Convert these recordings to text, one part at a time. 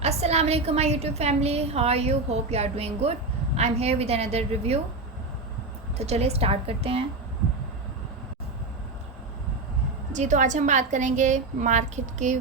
Assalamualaikum my YouTube family, how are you? Hope you are doing good. I'm here with another review. तो चलिए start करते हैं जी। तो आज हम बात करेंगे मार्केट की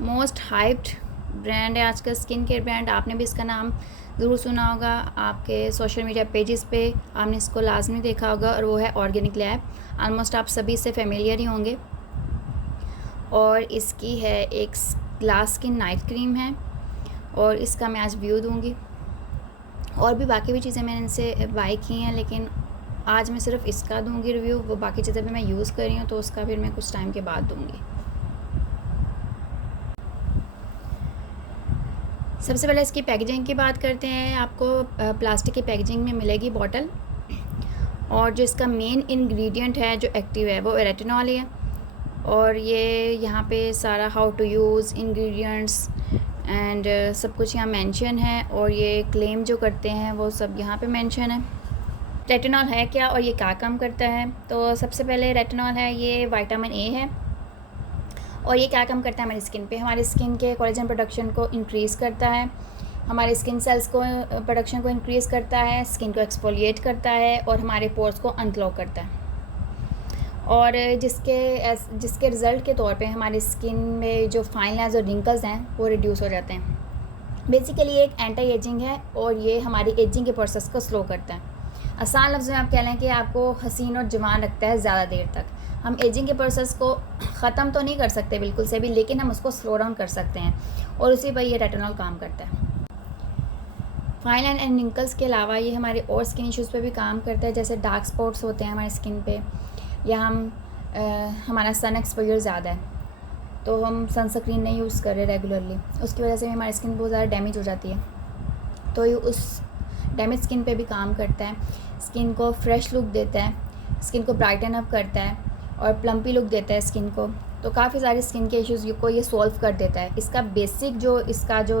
मोस्ट हाइप्ड ब्रांड है आजकल, स्किन केयर ब्रांड। आपने भी इसका नाम ज़रूर सुना होगा, आपके सोशल मीडिया पेजेस पे आपने इसको लाजमी देखा होगा, और वो है ऑर्गेनिक लैब। ऑलमोस्ट आप सभी से फेमिलियर ही होंगे। और इसकी है एक ग्लास स्किन नाइट क्रीम है, और इसका मैं आज व्यू दूंगी। और भी बाकी भी चीज़ें मैंने इनसे बाई की हैं, लेकिन आज मैं सिर्फ इसका दूंगी रिव्यू। वो बाकी चीज़ें भी मैं यूज़ कर रही हूँ, तो उसका फिर मैं कुछ टाइम के बाद दूंगी। सबसे पहले इसकी पैकेजिंग की बात करते हैं। आपको प्लास्टिक की पैकेजिंग में मिलेगी बॉटल, और जो इसका मेन इंग्रेडिएंट है जो एक्टिव है वो रेटिनॉल ही है। और ये यहाँ पे सारा how to use ingredients and सब कुछ यहाँ मेंशन है, और ये क्लेम जो करते हैं वो सब यहाँ पे मेंशन है। रेटिनॉल है क्या और ये क्या काम करता है? तो सबसे पहले रेटिनॉल है, ये विटामिन ए है, और ये क्या काम करता है हमारी स्किन पे? हमारी स्किन के कोलेजन प्रोडक्शन को इंक्रीज़ करता है, हमारे स्किन सेल्स को प्रोडक्शन को इंक्रीज़ करता है, स्किन को एक्सफोलिएट करता है, और हमारे पोर्स को अनक्लॉग करता है। और जिसके रिज़ल्ट के तौर पे हमारी स्किन में जो फाइन लाइंस और रिंकल्स हैं वो रिड्यूस हो जाते हैं। बेसिकली ये एक एंटी एजिंग है, और ये हमारी एजिंग के प्रोसेस को स्लो करता है। आसान लफ्ज़ में आप कह लें कि आपको हसीन और जवान रखता है ज़्यादा देर तक। हम एजिंग के प्रोसेस को ख़त्म तो नहीं कर सकते बिल्कुल से भी, लेकिन हम उसको स्लो डाउन कर सकते हैं, और उसी पर ये रेटिनॉल काम करता है। फाइन लाइन एंड रिंकल्स के अलावा ये हमारे और स्किन इश्यूज़ पे भी काम करता है, जैसे डार्क स्पॉट्स होते हैं हमारी स्किन पे, या हमारा सन एक्सपोजर ज़्यादा है, तो हम सनस्क्रीन नहीं यूज़ कर रहे रेगुलरली, उसकी वजह से भी हमारी स्किन बहुत ज़्यादा डैमेज हो जाती है। तो ये उस डैमेज स्किन पे भी काम करता है, स्किन को फ्रेश लुक देता है, स्किन को ब्राइटन अप करता है, और प्लम्पी लुक देता है स्किन को। तो काफ़ी सारे स्किन के इश्यूज़ को ये सॉल्व कर देता है। इसका बेसिक इसका जो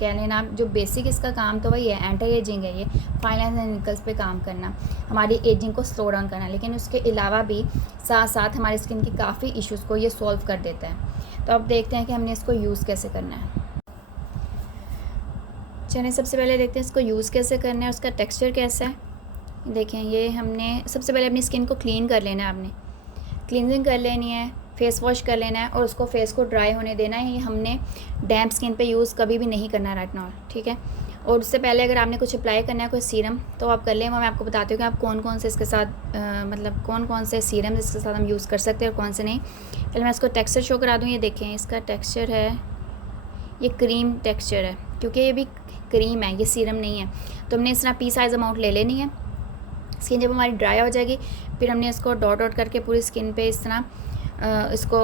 कह लेना जो बेसिक इसका काम तो वही है, एंटी एजिंग है ये, फाइन लाइंस एंड रिंकल्स पे काम करना, हमारी एजिंग को स्लो डाउन करना। लेकिन उसके अलावा भी साथ साथ हमारी स्किन की काफ़ी इश्यूज़ को ये सॉल्व कर देता है। तो अब देखते हैं कि हमने इसको यूज़ कैसे करना है। चलिए सबसे पहले देखते हैं इसको यूज़ कैसे करना है, उसका टेक्सचर कैसा है। देखें, ये हमने सबसे पहले अपनी स्किन को क्लीन कर लेना है, आपने क्लींजिंग कर लेनी है, फेस वॉश कर लेना है, और उसको फेस को ड्राई होने देना है। ये हमने डैम्प स्किन पे यूज़ कभी भी नहीं करना रेटिनॉल, ठीक है। और उससे पहले अगर आपने कुछ अप्लाई करना है, कोई सीरम, तो आप कर लें। वो मैं आपको बताती हूँ कि आप कौन कौन से इसके साथ मतलब कौन कौन से सीरम इसके साथ हम यूज़ कर सकते हैं और कौन से नहीं। पहले मैं इसको टेक्सचर शो करा दूँ। ये देखें, इसका टेक्सचर है, ये क्रीम टेक्सचर है, क्योंकि ये भी क्रीम है, ये सीरम नहीं है। तो हमने इस तरह पी साइज़ अमाउंट ले लेनी है। स्किन जब हमारी ड्राई हो जाएगी, फिर हमने इसको डॉट डॉट करके पूरी स्किन पे इस तरह इसको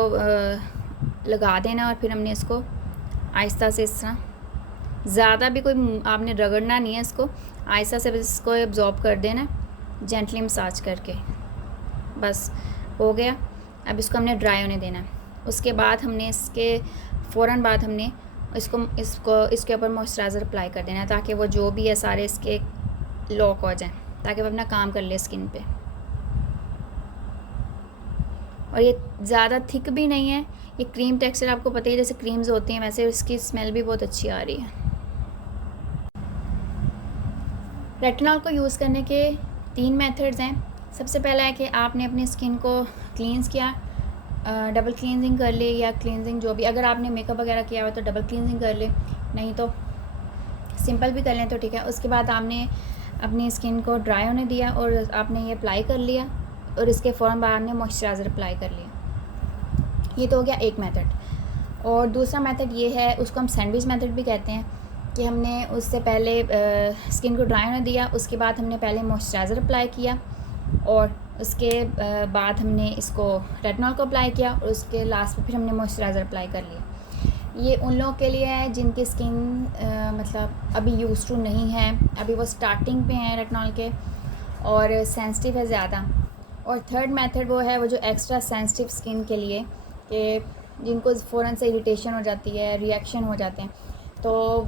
लगा देना, और फिर हमने इसको आहिस्ता से इस तरह, ज़्यादा भी कोई आपने रगड़ना नहीं है इसको, आहिस्ता से बस इसको एब्जॉर्ब कर देना, जेंटली मसाज करके, बस हो गया। अब इसको हमने ड्राई होने देना है। उसके बाद हमने इसके फ़ौरन बाद हमने इसके ऊपर मॉइस्चराइज़र अप्लाई कर देना है, ताकि वो जो भी है सारे इसके लॉक हो जाएँ, ताकि वो अपना काम कर ले स्किन पे। और ये ज़्यादा थिक भी नहीं है, ये क्रीम टेक्सचर आपको पता ही, जैसे क्रीम्स होती हैं वैसे इसकी स्मेल भी बहुत अच्छी आ रही है। रेटिनॉल को यूज़ करने के 3 मेथड्स हैं। सबसे पहला है कि आपने अपनी स्किन को क्लींस किया, डबल क्लींजिंग कर ले, या क्लींजिंग जो भी, अगर आपने मेकअप वगैरह किया हो तो डबल क्लींजिंग कर ले, नहीं तो सिंपल भी कर लें तो ठीक है। उसके बाद आपने अपनी स्किन को ड्राई होने दिया, और आपने ये अप्लाई कर लिया, और इसके फ़ौरन बाद आपने मॉइस्चराइज़र अप्लाई कर लिया। ये तो हो गया एक मेथड। और दूसरा मेथड ये है, उसको हम सैंडविच मेथड भी कहते हैं, कि हमने उससे पहले स्किन को ड्राई होने दिया, उसके बाद हमने पहले मॉइस्चराइज़र अप्लाई किया, और उसके बाद हमने इसको रेटिनॉल को अप्लाई किया, और उसके लास्ट में फिर हमने मॉइस्चराइज़र अप्लाई कर लिया। ये उन लोगों के लिए है जिनकी स्किन मतलब अभी यूज़ टू नहीं है, अभी वो स्टार्टिंग पे हैं रेटिनॉल के, और सेंसिटिव है ज़्यादा। और थर्ड मेथड वो है, वो जो एक्स्ट्रा सेंसिटिव स्किन के लिए, कि जिनको फ़ौरन से इरिटेशन हो जाती है, रिएक्शन हो जाते हैं, तो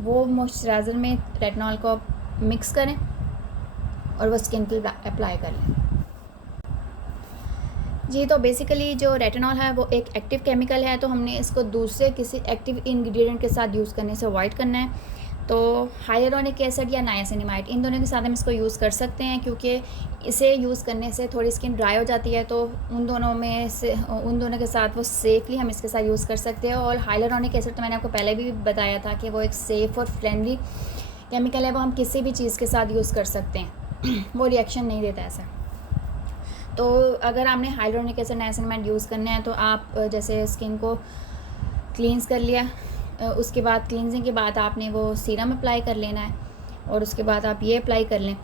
वो मॉइस्चराइज़र में रेटिनॉल को मिक्स करें और वो स्किन पे अप्लाई कर लें। जी, तो बेसिकली जो रेटिनॉल है वो एक एक्टिव केमिकल है, तो हमने इसको दूसरे किसी एक्टिव इंग्रेडिएंट के साथ यूज़ करने से अवॉइड करना है। तो हाइलुरोनिक एसिड या नायासिनामाइड, इन दोनों के साथ हम इसको यूज़ कर सकते हैं, क्योंकि इसे यूज़ करने से थोड़ी स्किन ड्राई हो जाती है, तो उन दोनों के साथ वो सेफ़ली हम इसके साथ यूज़ कर सकते हैं। और हाइलुरोनिक एसिड तो मैंने आपको पहले भी बताया था कि वो एक सेफ़ और फ्रेंडली केमिकल है, वो हम किसी भी चीज़ के साथ यूज़ कर सकते हैं वो रिएक्शन नहीं देता ऐसा। तो अगर आपने हाइलुरोनिक एसिड नाइसिनामाइड यूज़ करना है तो आप जैसे स्किन को क्लींस कर लिया, उसके बाद क्लींजिंग के बाद आपने वो सीरम अप्लाई कर लेना है, और उसके बाद आप ये अप्लाई कर लें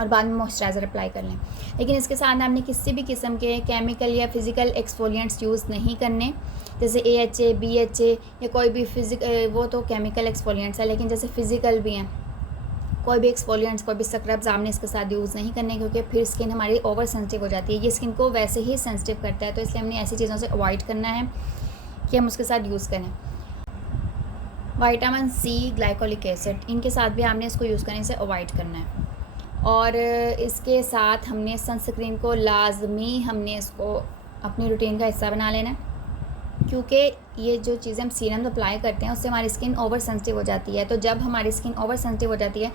और बाद में मॉइस्चराइज़र अप्लाई कर लें। लेकिन इसके साथ आपने किसी भी किस्म के केमिकल या फिज़िकल एक्सफोलिएंट्स यूज़ नहीं करने, जैसे AHA, BHA या कोई भी वो तो केमिकल एक्सफोलिएंट्स है, लेकिन जैसे फ़िज़िकल भी हैं, कोई भी एक्सफोलिएंट्स, कोई भी स्क्रब्स आपने इसके साथ यूज़ नहीं करने, क्योंकि फिर स्किन हमारी ओवर सेंसिटिव हो जाती है। ये स्किन को वैसे ही सेंसिटिव करता है, तो इसलिए हमने ऐसी चीज़ों से अवॉइड करना है कि हम उसके साथ यूज़ करें। विटामिन C, ग्लाइकोलिक एसिड, इनके साथ भी आपने इसको यूज़ करने से अवॉइड करना है। और इसके साथ हमने सनस्क्रीन को लाजमी हमने इसको अपनी रूटीन का हिस्सा बना लेना है, क्योंकि ये जो चीज़ें हम सीरम अप्लाई करते हैं उससे हमारी स्किन ओवर सेंसिटिव हो जाती है। तो जब हमारी स्किन ओवर सेंसिटिव हो जाती है,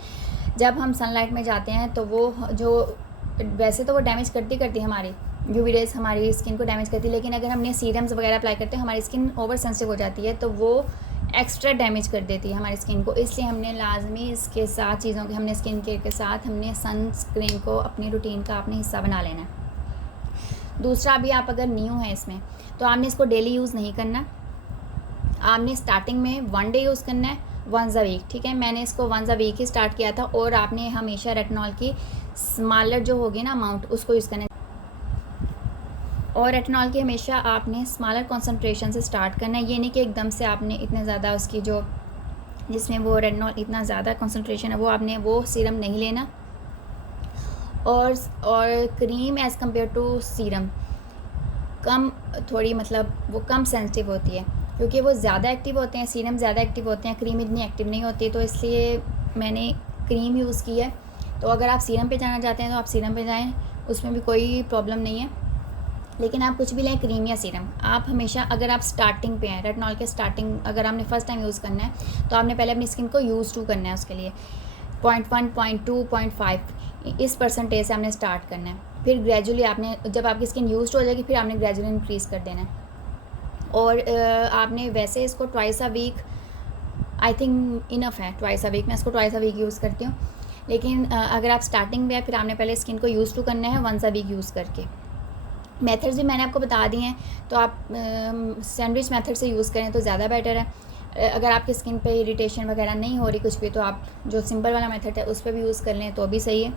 जब हम सनलाइट में जाते हैं, तो वो जो वैसे तो वो डैमेज करती है हमारी UV रेज़ हमारी स्किन को डैमेज करती है, लेकिन अगर हमने सीरम्स वगैरह अप्लाई करते हैं हमारी स्किन ओवर सेंसिटिव हो जाती है, तो वो एक्स्ट्रा डैमेज कर देती है हमारी स्किन को। इसलिए हमने लाजमी इसके साथ चीज़ों के हमने स्किन केयर के साथ हमने सनस्क्रीन को अपनी रूटीन का अपने हिस्सा बना लेना है। दूसरा, अभी आप अगर न्यू हैं इसमें, तो आपने इसको डेली यूज़ नहीं करना, आपने स्टार्टिंग में 1 डे यूज़ करना है, वंस अ वीक, ठीक है। मैंने इसको वंस अ वीक ही स्टार्ट किया था, और आपने हमेशा रेटिनॉल की स्मॉलर जो होगी ना अमाउंट, उसको यूज़ करना है, और रेटिनॉल की हमेशा आपने स्मॉलर कॉन्सेंट्रेशन से स्टार्ट करना है। ये नहीं कि एकदम से आपने इतने ज़्यादा उसकी जो जिसमें वो रेटिनॉल इतना ज़्यादा कॉन्सेंट्रेशन है वो आपने वो सीरम नहीं लेना। और cream as compare to serum कम थोड़ी मतलब वो कम सेंसिटिव होती है, क्योंकि वो ज़्यादा एक्टिव होते हैं, सीरम ज़्यादा एक्टिव होते हैं, क्रीम इतनी एक्टिव नहीं होती, तो इसलिए मैंने क्रीम यूज़ की है। तो अगर आप सीरम पे जाना चाहते हैं तो आप सीरम पे जाएं, उसमें भी कोई प्रॉब्लम नहीं है। लेकिन आप कुछ भी लें, क्रीम या सीरम, आप हमेशा अगर आप स्टार्टिंग पे हैं रेटिनॉल के स्टार्टिंग, अगर आपने फ़र्स्ट टाइम यूज़ करना है तो आपने पहले अपनी स्किन को यूज़ टू करना है, उसके लिए 0.1, 0.2, 0.5 इस परसेंटेज से आपने स्टार्ट करना है। फिर ग्रेजुअली आपने जब आपकी स्किन यूज़ हो जाएगी फिर आपने ग्रेजुअली इंक्रीज़ कर देना है। और आपने वैसे इसको twice a week I think enough है, ट्वाइस अ वीक, मैं इसको ट्वाइस अ वीक यूज़ करती हूँ। लेकिन अगर आप स्टार्टिंग में है फिर आपने पहले स्किन को यूज़ टू करना है वंस अ वीक यूज़ करके। मेथड्स भी मैंने आपको बता दिए हैं, तो आप सैंडविच मेथड से यूज़ करें तो ज़्यादा बेटर है। अगर आपकी स्किन पे इरिटेशन वगैरह नहीं हो रही कुछ भी, तो आप जो सिंपल वाला मेथड है उस पर भी यूज़ कर लें तो भी सही है।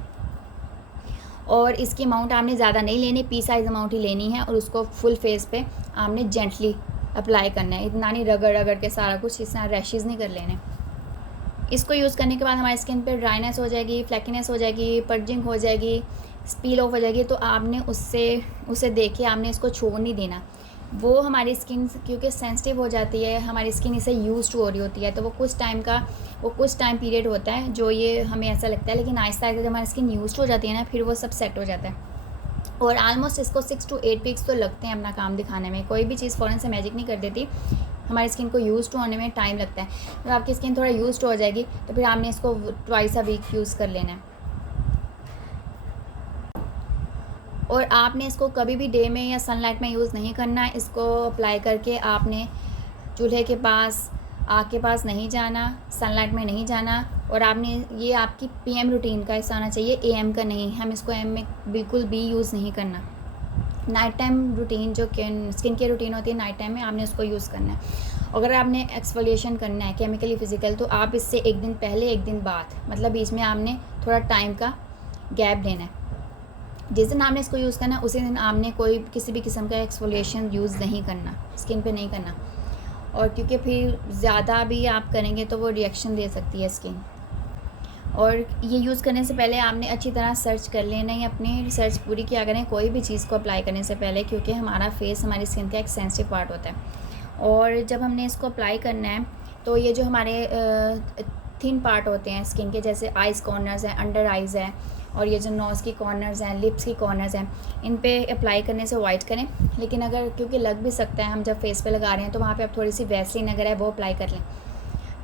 और इसकी अमाउंट आपने ज़्यादा नहीं लेनी, पी साइज़ अमाउंट ही लेनी है, और उसको फुल फेस पे आपने जेंटली अप्लाई करना है, इतना नहीं रगड़ रगड़ के सारा कुछ, इस तरह रैशेज़ नहीं कर लेने। इसको यूज़ करने के बाद हमारी स्किन पे ड्राइनेस हो जाएगी, फ्लैकीनेस हो जाएगी, पर्जिंग हो जाएगी, स्पील ऑफ हो जाएगी, तो आपने उसे देख के आपने इसको छोड़ नहीं देना। वो हमारी स्किन क्योंकि सेंसिटिव हो जाती है, हमारी स्किन इसे यूज़ टू हो रही होती है, तो वो कुछ टाइम पीरियड होता है जो ये हमें ऐसा लगता है, लेकिन आहिस्ता आहिस्ता जब हमारी स्किन यूज़ हो जाती है ना, फिर वो सब सेट हो जाता है। और आलमोस्ट इसको 6 to 8 वीक्स तो लगते हैं अपना काम दिखाने में। कोई भी चीज़ फ़ौरन से मैजिक नहीं कर देती, हमारी स्किन को यूज़ टू होने में टाइम लगता है। जब आपकी स्किन थोड़ा यूज़ टू हो जाएगी तो फिर आपने इसको ट्वाइस अ वीक यूज़ कर लेना है। और आपने इसको कभी भी डे में या सनलाइट में यूज़ नहीं करना है। इसको अप्लाई करके आपने चूल्हे के पास, आग के पास नहीं जाना, सनलाइट में नहीं जाना, और आपने ये आपकी PM रूटीन का हिस्सा होना चाहिए, AM का नहीं। हम इसको AM में बिल्कुल भी यूज़ नहीं करना। नाइट टाइम रूटीन जो स्किन केयर रूटीन होती है नाइट टाइम में, आपने उसको यूज़ करना है। अगर आपने एक्सफोलिएशन करना है केमिकली फ़िज़िकल, तो आप इससे एक दिन पहले एक दिन बाद, मतलब बीच में आपने थोड़ा टाइम का गैप देना है। जिस दिन आपने इसको यूज़ करना है उसी दिन आपने किसी भी किस्म का एक्सफोलिएशन यूज़ नहीं करना, स्किन पे नहीं करना। और क्योंकि फिर ज़्यादा भी आप करेंगे तो वो रिएक्शन दे सकती है स्किन। और ये यूज़ करने से पहले आपने अच्छी तरह सर्च कर लेना है, अपनी रिसर्च पूरी किया करें कोई भी चीज़ को अप्लाई करने से पहले, क्योंकि हमारा फेस हमारी स्किन का एक सेंसिटिव पार्ट होता है। और जब हमने इसको अप्लाई करना है तो ये जो हमारे थिन पार्ट होते हैं स्किन के, जैसे आइज़ कॉर्नर्स हैं, अंडर आइज़ है, और ये जो नोज़ की कॉर्नर्स हैं, लिप्स की कॉर्नर्स हैं, इन पे अप्लाई करने से अवॉइड करें। लेकिन अगर क्योंकि लग भी सकता है हम जब फेस पे लगा रहे हैं तो वहाँ पे आप थोड़ी सी वैसलीन अगर है वो अप्लाई कर लें।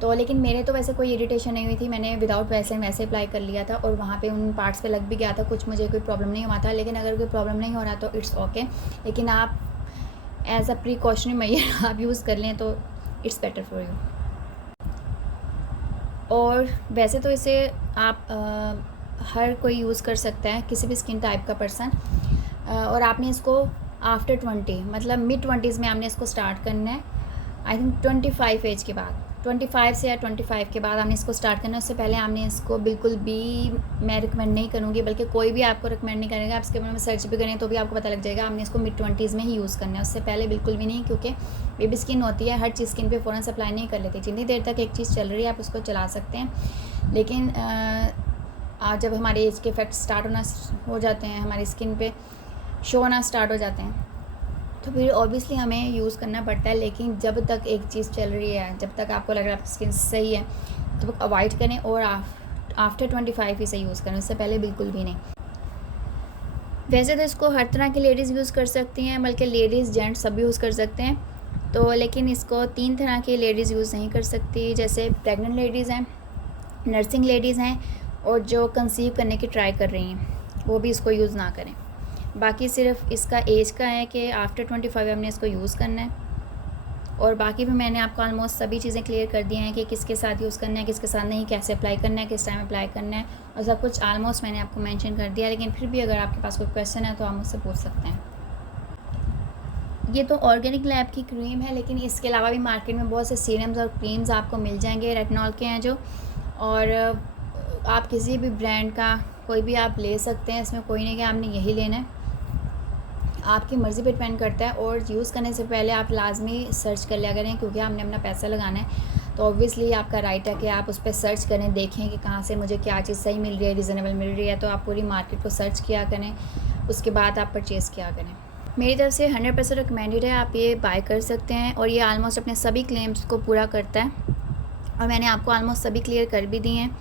तो लेकिन मेरे तो वैसे कोई इरिटेशन नहीं हुई थी, मैंने विदाउट वैसलीन वैसे अप्लाई कर लिया था और वहाँ पे उन पार्ट्स पे लग भी गया था, कुछ मुझे कोई प्रॉब्लम नहीं हुआ था। लेकिन अगर कोई प्रॉब्लम नहीं हो रहा तो इट्स ओके, लेकिन आप एज अ प्रिकॉशनरी मेजर आप यूज़ कर लें तो इट्स बेटर फॉर यू। और वैसे तो इसे आप हर कोई यूज़ कर सकता है, किसी भी स्किन टाइप का पर्सन। और आपने इसको आफ्टर 20 मतलब मिड 20s में आपने इसको स्टार्ट करना है। आई थिंक 25 एज के बाद, 25 से या 25 के बाद आपने इसको स्टार्ट करना है। उससे पहले आपने इसको बिल्कुल भी मैं रिकमेंड नहीं करूँगी, बल्कि कोई भी आपको रिकमेंड नहीं करेगा। आप इसके बारे में सर्च भी करें तो भी आपको पता लग जाएगा आपने इसको मिड 20s में ही यूज़ करना है, उससे पहले बिल्कुल भी नहीं, क्योंकि बेबी स्किन होती है, हर चीज़ स्किन पे फ़ौरन सप्लाई नहीं कर लेती। जितनी देर तक एक चीज़ चल रही है आप उसको चला सकते हैं, लेकिन जब हमारे एज के इफेक्ट स्टार्ट होना हो जाते हैं, हमारी स्किन पे शो होना स्टार्ट हो जाते हैं, तो फिर ऑब्वियसली हमें यूज़ करना पड़ता है। लेकिन जब तक एक चीज़ चल रही है, जब तक आपको लग रहा है आपकी स्किन सही है, तो अवॉइड करें और आफ्टर 25 इसे यूज़ करें, उससे पहले बिल्कुल भी नहीं। वैसे तो इसको हर तरह की लेडीज़ यूज़ कर सकती हैं, बल्कि लेडीज़ जेंट्स सब यूज़ कर सकते हैं। तो लेकिन इसको 3 तरह की लेडीज़ यूज़ नहीं कर सकती, जैसे प्रेग्नेंट लेडीज़ हैं, नर्सिंग लेडीज़ हैं और जो कंसीव करने की ट्राई कर रही हैं, वो भी इसको यूज़ ना करें। बाकी सिर्फ इसका एज का है कि आफ्टर 25 हमने इसको यूज़ करना है। और बाकी भी मैंने आपको ऑलमोस्ट सभी चीज़ें क्लियर कर दी हैं कि किसके साथ यूज़ करना है, किसके साथ नहीं, कैसे अप्लाई करना है, किस टाइम अप्लाई करना है, और सब कुछ ऑलमोस्ट मैंने आपको मेंशन कर दिया। लेकिन फिर भी अगर आपके पास कोई क्वेश्चन है तो आप मुझसे पूछ सकते हैं। ये तो ऑर्गेनिक लैब की क्रीम है, लेकिन इसके अलावा भी मार्केट में बहुत से सीरम्स और क्रीम्स आपको मिल जाएंगे रेटिनॉल के हैं जो, और आप किसी भी ब्रांड का कोई भी आप ले सकते हैं। इसमें कोई नहीं कि आपने यही लेना है, आपकी मर्ज़ी पे डिपेंड करता है। और यूज़ करने से पहले आप लाजमी सर्च कर लिया करें, क्योंकि आपने अपना पैसा लगाना है तो ऑब्वियसली आपका राइट है कि आप उस पर सर्च करें, देखें कि कहाँ से मुझे क्या चीज़ सही मिल रही है, रिजनेबल मिल रही है। तो आप पूरी मार्केट को सर्च किया करें, उसके बाद आप परचेज़ किया करें। मेरी तरफ से 100% रिकमेंडेड है, आप ये बाय कर सकते हैं। और ये आलमोस्ट अपने सभी क्लेम्स को पूरा करता है, और मैंने आपको आलमोस्ट सभी क्लियर कर भी दिए हैं।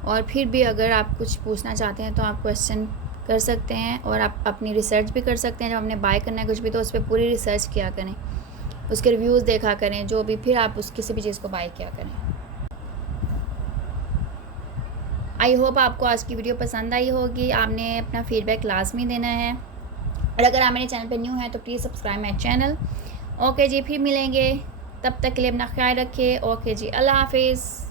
और फिर भी अगर आप कुछ पूछना चाहते हैं तो आप क्वेश्चन कर सकते हैं, और आप अपनी रिसर्च भी कर सकते हैं। जब हमने बाय करना है कुछ भी तो उस पर पूरी रिसर्च किया करें, उसके रिव्यूज़ देखा करें जो भी, फिर आप उस किसी भी चीज़ को बाय किया करें। आई होप आपको आज की वीडियो पसंद आई होगी। आपने अपना फीडबैक लाजमी देना है, और अगर आप मेरे चैनल पे न्यू हैं तो please subscribe my channel. Okay जी, फिर मिलेंगे, तब तक के लिए अपना ख्याल रखिए। ओके जी, अल्लाह हाफिज़।